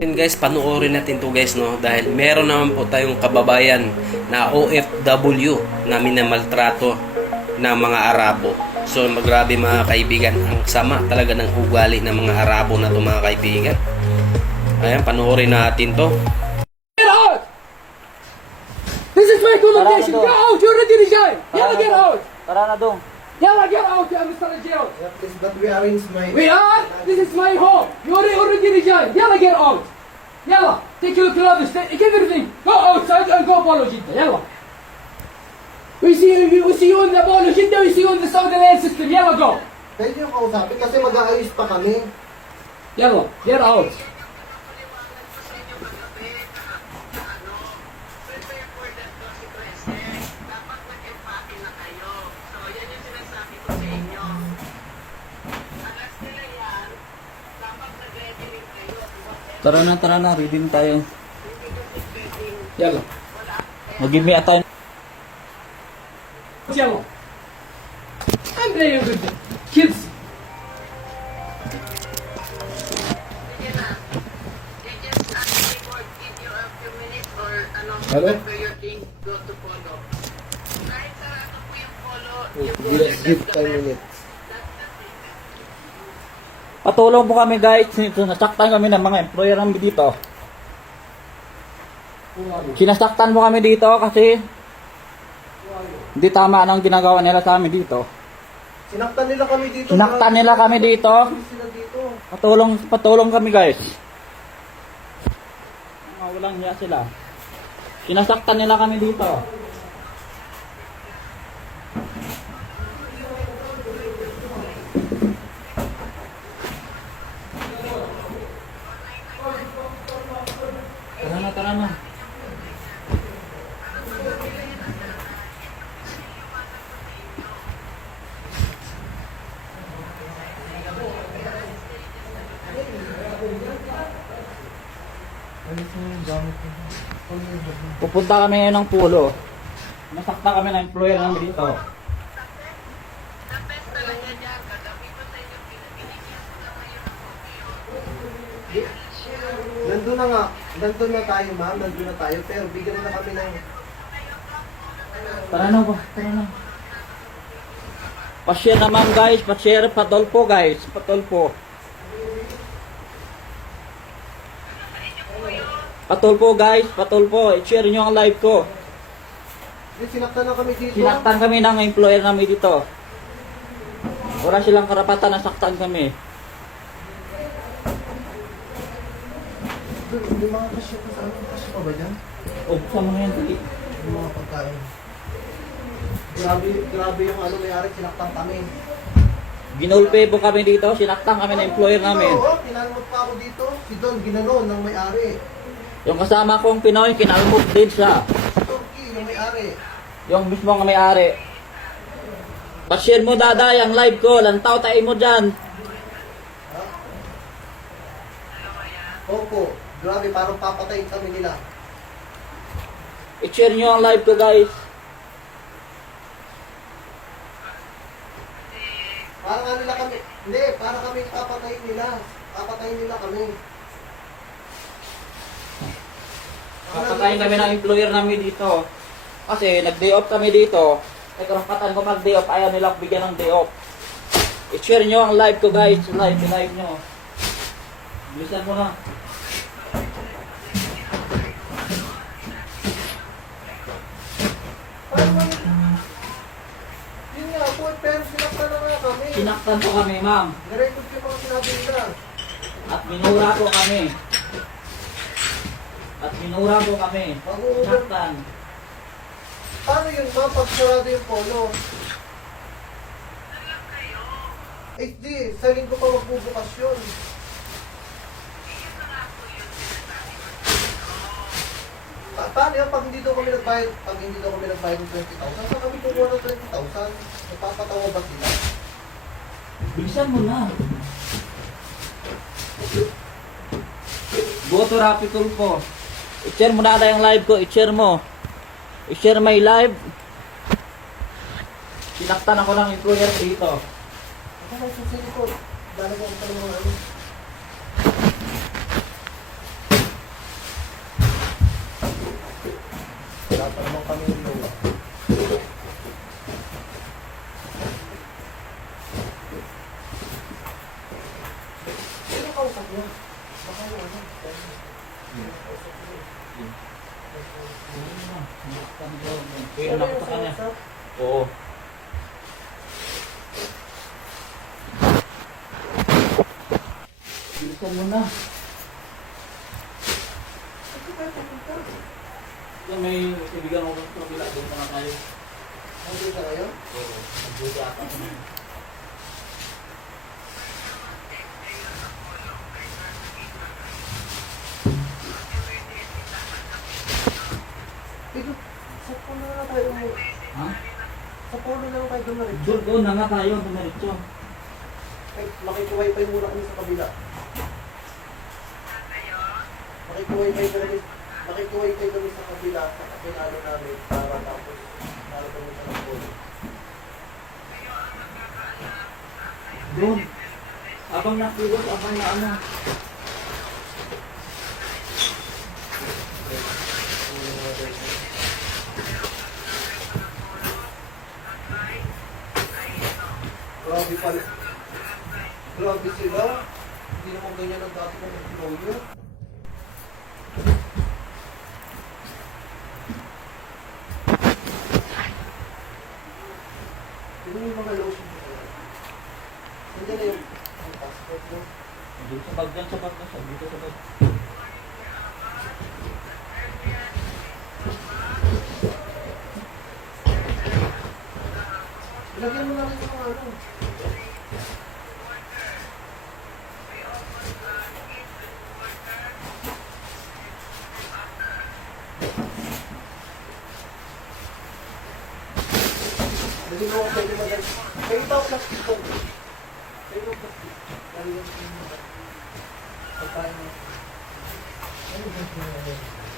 Yun guys, panoorin natin to guys, no, dahil meron naman po tayong kababayan na OFW na minamaltrato ng mga Arabo. So grabe mga kaibigan, ang sama talaga ng ugali ng mga Arabo na to mga kaibigan. Ayan, panoorin natin to. Get out! This is my commendation. Get out! You're already resigned. Yalla, get out! Tara na dong. Yalla, get out! You Mr. Rajil. Yeah, please, but we arrange my... We are. This is my home. You already resigned. Yalla, get out. Yalla, take your clothes, take everything. Go outside and go Polo Jidda. Yalla. We see you in the Polo Jidda. We see you in the Saudi Air system. Yalla, go. Pwede yung kausapin kasi mag-aayos pa kami. Yalla, get out. Tara na, ready na tayo. Yalla. Mag-give me a time. Yalla. I'm playing with the kids. Ano? Give 10 minutes. Patulong po kami guys. Nasaktan kami ng mga employer namin dito. Sinasaktan po kami dito kasi hindi tama ang ginagawa nila sa amin dito. Sinaktan nila kami dito. Sinaktan nila kami dito. Sila dito. Patulong kami guys. Walang niya sila. Sinasaktan nila kami dito. Tara na. Pupunta kami ngayon ng pulo. Nasaktan kami ng employer namin dito. Nandun na nga. Nandun na tayo, ma'am. Nandun na tayo. Pero bigyan nila kami ng... Tara na. Pa-share naman guys. Pa-share. Patulpo guys. Patulpo. Patulpo guys. Patulpo. I-share nyo ang live ko. Sinaktan na kami dito. Sinaktan kami ng employer namin dito. Wala silang karapatan na saktan kami. Yung mga kasya pa sa amin. Kasya pa ba dyan? O, sa mga yan. Dali. Yung mga pagkain. Grabe yung ano may-ari. Sinaktan kami. Ginulpe po kami dito. Sinaktan kami ng employer namin. Oo, kinalmot pa ako dito. Si Don, ginanon ng may-ari. Yung kasama kong Pinoy, kinalmot din siya. Turkey, yung may-ari. Yung mismo nga may-ari. Pa-share mo daday ang live ko. Lantaw tayo mo dyan. Opo. Grabe, parang papatayin kami nila. I-share nyo ang live ko guys. Parang ano nila kami. Hindi, para kami papatayin nila. Papatayin nila kami. Papatayin kami ng employer namin dito. Kasi nag-day off kami dito. May karapatan ko mag-day off. Ayaw nilang bigyan ng day off. I-share nyo ang live ko guys. Live nyo. Bilisan mo na. Yun nga po, pero sinaktan na nga kami. Sinaktan po kami ma'am. Narecord yung mga sinabi nila. At minura po kami. Sinaktan. Paano yun ba pag sarado yung polo? Eh di, sa linggo pa magbubukas yun. Paano yan pag hindi daw kami nagbayad? Pag hindi daw kami nagbayad ng 20,000, saan kami kukuha ng 20,000? Napapatawa ba sila? Bilisan mo na. Go to Rappi Tulfo. I-share mo na yung live ko. I-share mo. I-share my live. Sinaktan ako ng employer dito. Ano ang susi ko? Dala mo ang tanong ano? pa naman kami yung lowa. Sino kausap niya? Baka yung ano? Kuya, anak ko sa kanya. Oo. Bilisan mo na. Yan, may ibigan ako sa kabila. Doon pa na tayo. Nandito na kayo? Oo. Nagbuti ata ko na. Ito, sa puno na tayo mo. Ha? Sa puno na tayo dumaritso. Doon na nga tayo. Dumiretso. Ay, makikiwifi muna kami sa kabila. Makikiwifi kami sa kabila, sa kapinalo namin, para tapos para kami sa nagpolo. Doon. Abang nakilot, abang na ano. Grabe pala. Grabe sila. Hindi naman ganyan ang dati ng employer. Sino yung mga lotion mo? Nandiyan na yung passport mo. Doon sa bag dyan, sa bag dyan. Dito sa bag. Ilagyan mo na rin yung ano. Dali mo ako pwede madali. Kayo ba plastic ko? Kayo ba plastic? Dali lang yung mga. Pagkain mo. Ano ba yung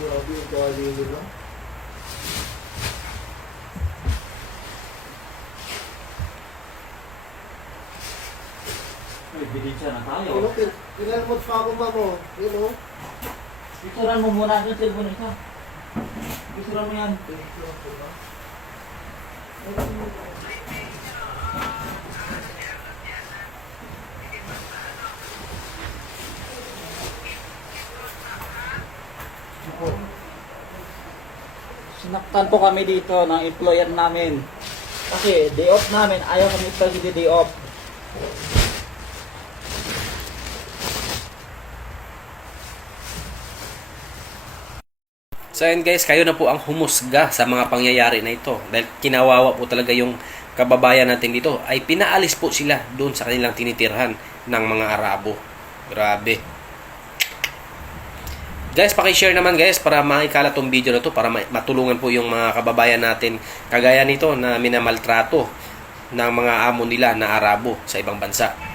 grabe yung galing nila. May bilitsya na tayo. Ano, pinalmod pa ako ba mo? Yun o. Picturean mo muna yung cellphone isa. Picturean mo yan. Sinaktan po kami dito ng employer namin. Kasi day off namin, ayaw kami pag hindi day off. So ayun guys, kayo na po ang humusga sa mga pangyayari na ito. Dahil kinawawa po talaga yung kababayan natin dito. Ay pinaalis po sila doon sa kanilang tinitirhan ng mga Arabo. Grabe. Guys, paki-share naman guys para makikalat tong video na to para matulungan po yung mga kababayan natin kagaya nito na minamaltrato ng mga amo nila na Arabo sa ibang bansa.